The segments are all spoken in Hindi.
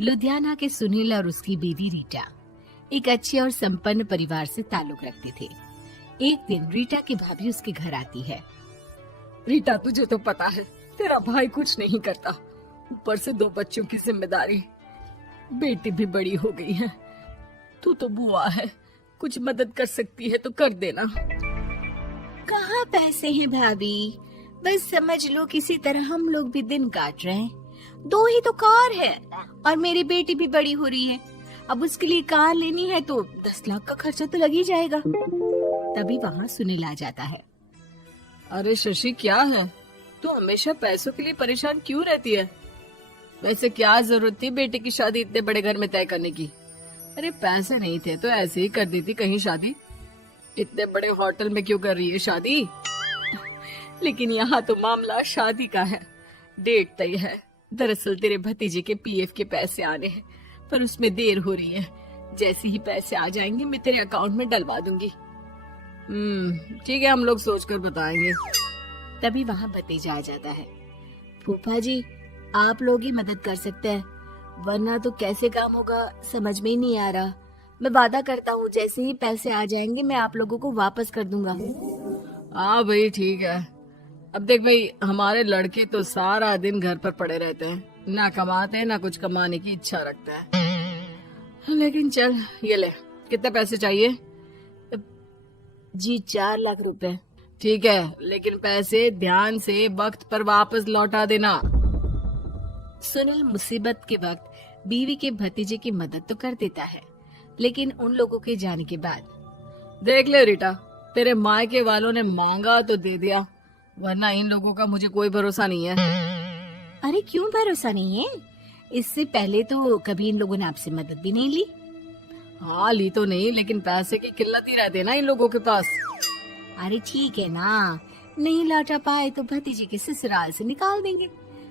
लुधियाना के सुनील और उसकी बीवी रीटा एक अच्छे और संपन्न परिवार से ताल्लुक रखते थे। एक दिन रीटा की भाभी उसके घर आती है। रीटा, तुझे तो पता है तेरा भाई कुछ नहीं करता, ऊपर से 2 बच्चों की जिम्मेदारी, बेटी भी बड़ी हो गई है। तू तो बुआ है, कुछ मदद कर सकती है तो कर देना। कहाँ पैसे हैं भाभी, बस समझ लो किसी तरह हम लोग भी दिन काट रहे हैं। 2 ही तो कार है और मेरी बेटी भी बड़ी हो रही है। अब उसके लिए कार लेनी है तो 10 लाख का खर्चा तो लग ही जाएगा। तभी वहाँ सुनील आ जाता है। अरे शशि, क्या है, तू हमेशा पैसों के लिए परेशान क्यों रहती है? वैसे क्या जरूरत थी बेटी की शादी इतने बड़े घर में तय करने की? अरे पैसे नहीं थे तो ऐसे ही कर देती कहीं शादी। इतने बड़े होटल में क्यों कर रही है शादी? लेकिन यहाँ तो मामला शादी का है, डेट तय है। दरअसल तेरे भतीजे के पीएफ के पैसे आने हैं, पर उसमें देर हो रही है। जैसे ही पैसे आ जाएंगे मैं तेरे अकाउंट में डलवा दूंगी। ठीक है, हम लोग सोचकर बताएंगे। तभी वहाँ भतीजा आ जाता है। फूफा जी, आप लोग ही मदद कर सकते हैं, वरना तो कैसे काम होगा समझ में ही नहीं आ रहा। मैं वादा करता हूँ जैसे ही पैसे आ जाएंगे मैं आप लोगों को वापस कर दूंगा। हाँ भाई, ठीक है। अब देख भाई, हमारे लड़के तो सारा दिन घर पर पड़े रहते हैं, ना कमाते हैं ना कुछ कमाने की इच्छा रखते हैं। लेकिन चल, ये ले, कितने पैसे चाहिए? जी 4 लाख रुपए। ठीक है, लेकिन पैसे ध्यान से वक्त पर वापस लौटा देना। सुनील मुसीबत के वक्त बीवी के भतीजे की मदद तो कर देता है, लेकिन उन लोगों के जाने के बाद देख ले रीटा, तेरे मायके वालों ने मांगा तो दे दिया, वरना इन लोगों का मुझे कोई भरोसा नहीं है। अरे क्यों भरोसा नहीं है? इससे पहले तो कभी इन लोगों ने आपसे मदद भी नहीं ली। हाँ, ली तो नहीं, लेकिन पैसे की किल्लत ही रहती है ना इन लोगों के पास। अरे ठीक है ना, नहीं लौटा पाए तो भतीजे के ससुराल से निकाल देंगे।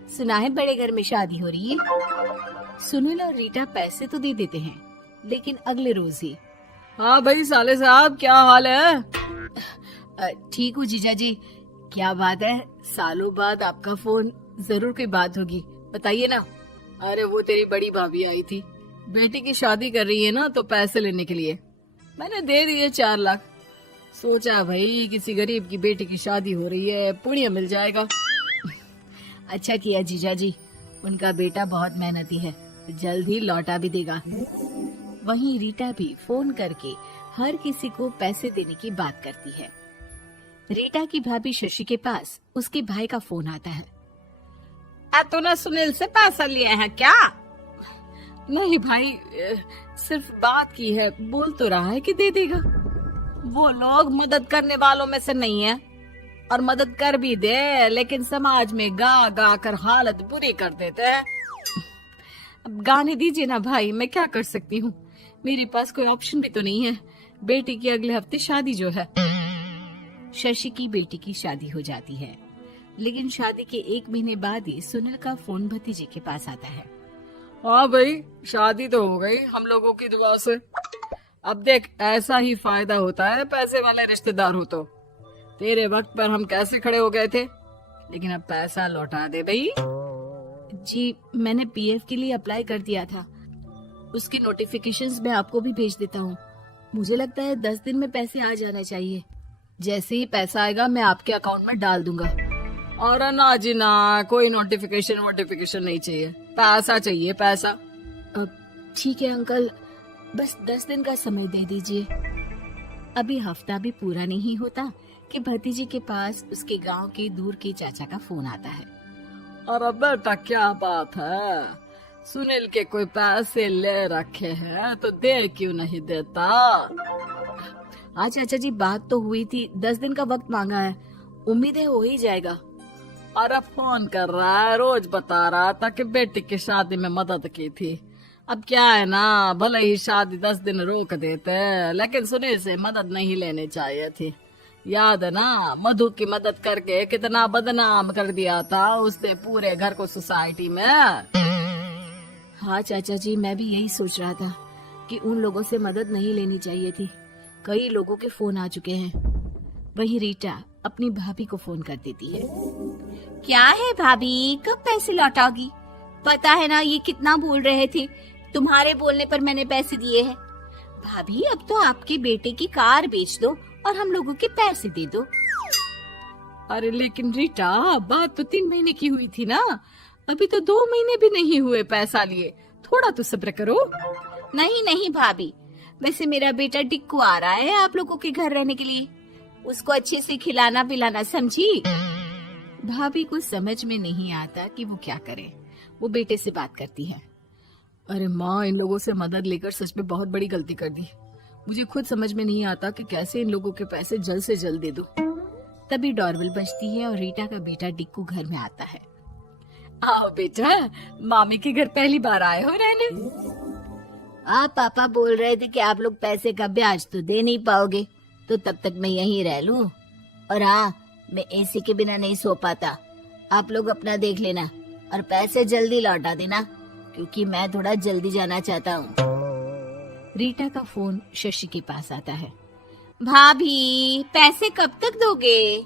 सुना है बड़े घर में शादी हो रही है। सुनील और रीटा पैसे तो दे देते हैं, लेकिन अगले रोज ही। हाँ भाई साले साहब, क्या हाल है? ठीक हूँ जीजा जी। क्या बात है, सालों बाद आपका फोन, जरूर कोई बात होगी, बताइए ना। अरे वो तेरी बड़ी भाभी आई थी, बेटी की शादी कर रही है ना, तो पैसे लेने के लिए मैंने दे दिए 4 लाख। सोचा भाई किसी गरीब की बेटी की शादी हो रही है, पुण्य मिल जाएगा। अच्छा किया जीजा जी, उनका बेटा बहुत मेहनती है, जल्द ही लौटा भी देगा। वहीं रीटा भी फोन करके हर किसी को पैसे देने की बात करती है। रीटा की भाभी शशि के पास उसके भाई का फोन आता है। तूने सुनील से पैसा लिया है क्या? नहीं भाई, सिर्फ बात की है, बोल तो रहा है कि दे देगा। वो लोग मदद करने वालों में से नहीं है, और मदद कर भी दे लेकिन समाज में गा गा कर हालत बुरी कर देते हैं। अब गाने दीजिए ना भाई, मैं क्या कर सकती हूँ, मेरे पास कोई ऑप्शन भी तो नहीं है। बेटी की अगले हफ्ते शादी जो है। शशि की बेटी की शादी हो जाती है, लेकिन शादी के 1 महीने बाद ही सुनील का फोन भतीजे के पास आता है। हाँ भाई, शादी तो हो गई हम लोगों की दुआ से। अब देख, ऐसा ही फायदा होता है पैसे वाले रिश्तेदार हो तो। तेरे वक्त पर हम कैसे खड़े हो गए थे, लेकिन अब पैसा लौटा दे भाई। जी, मैंने पीएफ के लिए अप्लाई कर दिया था, उसकी नोटिफिकेशंस मैं आपको भी भेज देता हूँ। मुझे लगता है 10 दिन में पैसे आ जाना चाहिए। जैसे ही पैसा आएगा मैं आपके अकाउंट में डाल दूंगा। और ना जी ना, कोई नोटिफिकेशन नहीं चाहिए, पैसा चाहिए, पैसा। ठीक है अंकल, बस 10 दिन का समय दे दीजिए। अभी हफ्ता भी पूरा नहीं होता कि भतीजे के पास उसके गांव के दूर के चाचा का फोन आता है। अरे बेटा, क्या बात है, सुनील के कोई पैसे ले रखे हैं तो दे क्यों नहीं देता? हाँ चाचा जी, बात तो हुई थी, 10 दिन का वक्त मांगा है, उम्मीद है हो ही जाएगा। अरे फोन कर रहा है, रोज बता रहा था कि बेटी की शादी में मदद की थी। अब क्या है ना, भले ही शादी 10 दिन रोक देते, लेकिन सुनील से मदद नहीं लेनी चाहिए थी। याद है ना, मधु की मदद करके कितना बदनाम कर दिया था उसने पूरे घर को सोसाइटी में। हाँ चाचा जी, मैं भी यही सोच रहा था कि उन लोगों से मदद नहीं लेनी चाहिए थी। कई लोगों के फोन आ चुके हैं। वहीं रीटा अपनी भाभी को फोन कर देती है। क्या है भाभी, कब पैसे लौटाओगी? पता है ना ये कितना बोल रहे थे, तुम्हारे बोलने पर मैंने पैसे दिए हैं। भाभी अब तो आपके बेटे की कार बेच दो और हम लोगों के पैसे दे दो। अरे लेकिन रीटा, बात तो 3 महीने की हुई थी ना, अभी तो 2 महीने भी नहीं हुए पैसा लिए, थोड़ा तो सब्र करो। नहीं नहीं भाभी, वैसे मेरा बेटा टिक्कू आ रहा है आप लोगों के घर रहने के लिए, उसको अच्छे से खिलाना पिलाना, समझी? भाभी को समझ में नहीं आता कि वो क्या करे। वो बेटे से बात करती है। अरे माँ, इन लोगों से मदद लेकर सच में बहुत बड़ी गलती कर दी। मुझे खुद समझ में नहीं आता कि कैसे इन लोगों के पैसे जल्द से जल्द दे दूं। तभी डोरबेल बजती है और रीटा का बेटा टिक्कू घर में आता है। आओ बेटा, मामी के घर पहली बार आए हो रहने? आप पापा बोल रहे थे कि आप लोग पैसे का ब्याज तो दे नहीं पाओगे, तो तब तक मैं यहीं रह लूं। और हाँ, मैं एसी के बिना नहीं सो पाता। आप लोग अपना देख लेना और पैसे जल्दी लौटा देना, क्योंकि मैं थोड़ा जल्दी जाना चाहता हूँ। रीटा का फोन शशि के पास आता है। भाभी, पैसे कब तक दोगे?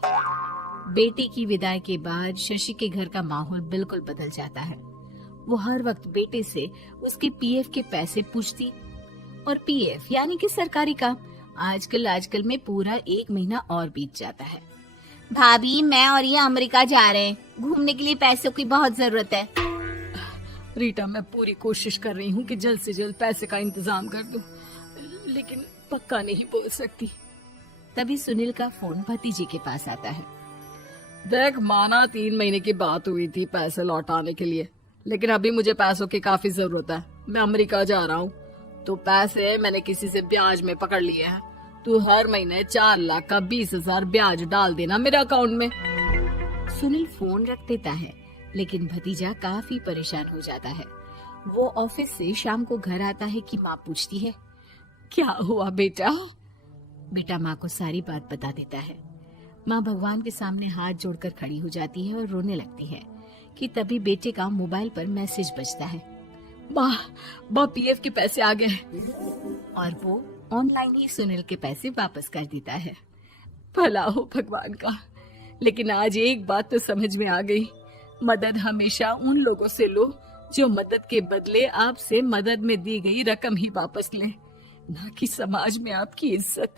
बेटे की विदाई के बाद शशि के घर का माहौल बिल्कुल बदल जाता है। वो हर वक्त बेटे से उसके पीएफ के पैसे पूछती, और पीएफ यानी कि सरकारी काम। आजकल में पूरा 1 महीना और बीत जाता है। भाभी, मैं और ये अमेरिका जा रहे हैं, घूमने के लिए पैसों की बहुत जरूरत है। रीटा, मैं पूरी कोशिश कर रही हूँ कि जल्द से जल्द पैसे का इंतजाम कर दूं, लेकिन पक्का नहीं बोल सकती। तभी सुनील का फोन भतीजे के पास आता है। देख माना 3 महीने की बात हुई थी पैसे लौटाने के लिए, लेकिन अभी मुझे पैसों की काफी जरूरत है। मैं अमेरिका जा रहा हूँ, तो पैसे मैंने किसी से ब्याज में पकड़ लिए हैं। तू हर महीने 4 लाख का 20,000 ब्याज डाल देना मेरे अकाउंट में। सुनील फोन रख देता है, लेकिन भतीजा काफी परेशान हो जाता है। वो ऑफिस से शाम को घर आता है कि माँ पूछती है, क्या हुआ बेटा? बेटा माँ को सारी बात बता देता है। माँ भगवान के सामने हाथ जोड़कर खड़ी हो जाती है और रोने लगती है कि तभी बेटे का मोबाइल पर मैसेज बजता है। माँ, पीएफ के पैसे आ गए। और वो ऑनलाइन ही सुनील के पैसे वापस कर देता है। भला हो भगवान का। लेकिन आज एक बात तो समझ में आ गई, मदद हमेशा उन लोगों से लो जो मदद के बदले आपसे मदद में दी गई रकम ही वापस लें, ना कि समाज में आपकी इज्जत।